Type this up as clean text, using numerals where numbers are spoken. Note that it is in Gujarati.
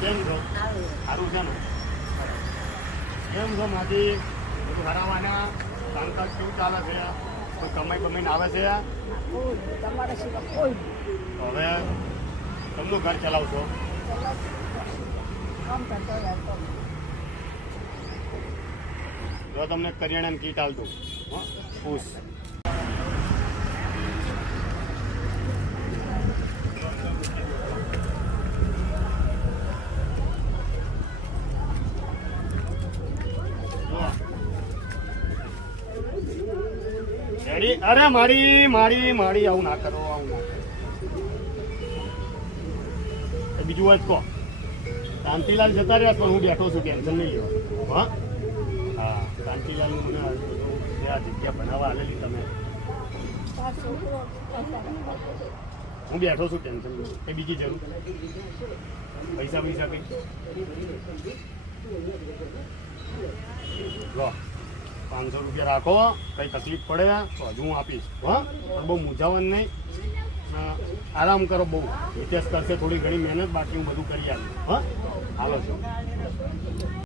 કેમ છો? સારું છે ને? કેમ છો માજી? બધું હરાવાના કામકાજ કેવું ચાલે છે? કોઈ કમાઈ બમાઈને આવે છે? તમારા સિવાય કોઈ હવે તમને ઘર ચલાવશો? કામ કરતો રહેતો જો તમને કરિયાણાની કીટ આલતું ખુશ. અરે મારી મારી મારી આવું ના કરો, આવું ના કરો. બીજું વાત કહો. શાંતિલાલ જતા રહ્યા પણ હું બેઠો છું, ટેન્શન નહીં લેવા. હા હા, શાંતિલાલ મને આ જગ્યા બનાવવા આલેલી તમે. હું બેઠો છું, ટેન્શન નહીં. એ બીજી જરૂર પૈસા પૈસા કઈ લો 500 રૂપિયા રાખો. કઈ તકલીફ પડે તો હજુ હું આપીશ. હા, પણ બહુ મૂંઝાવાનું નહીં. આરામ કરો. બહુ હિતેશ કરશે થોડી ઘણી મહેનત, બાકી હું બધું કરી આવીશ. હા, હાલો છો.